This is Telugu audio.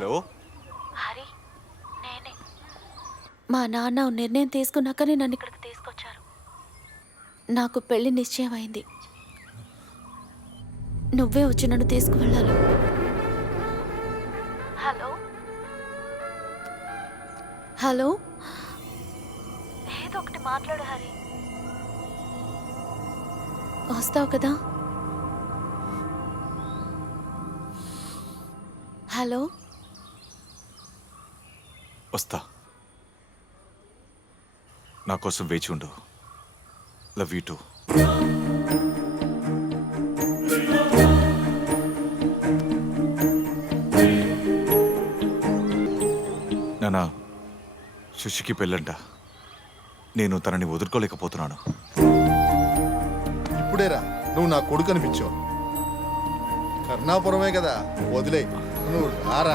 హలో. హరి, నేనే. మా నాన్న ఓ నిర్ణయం తీసుకున్నాకనే నన్ను ఇక్కడికి తీసుకొచ్చారు. నాకు పెళ్లి నిశ్చయం అయింది. నువ్వే వచ్చి నన్ను తీసుకువెళ్ళాలి. హలో హలో, ఏదో ఒకటి మాట్లాడు హరి. వస్తావు కదా? హలో. వస్తా. నా కోసం వేచి ఉండు. Love you two. నానా, శశికి పెళ్ళంట. నేను తనని వదులుకోలేకపోతున్నాను. ఇప్పుడేరా నువ్వు నా కొడుకు అనిపించావు. కర్ణాపురమే కదా, వదిలే. నువ్వు రారా.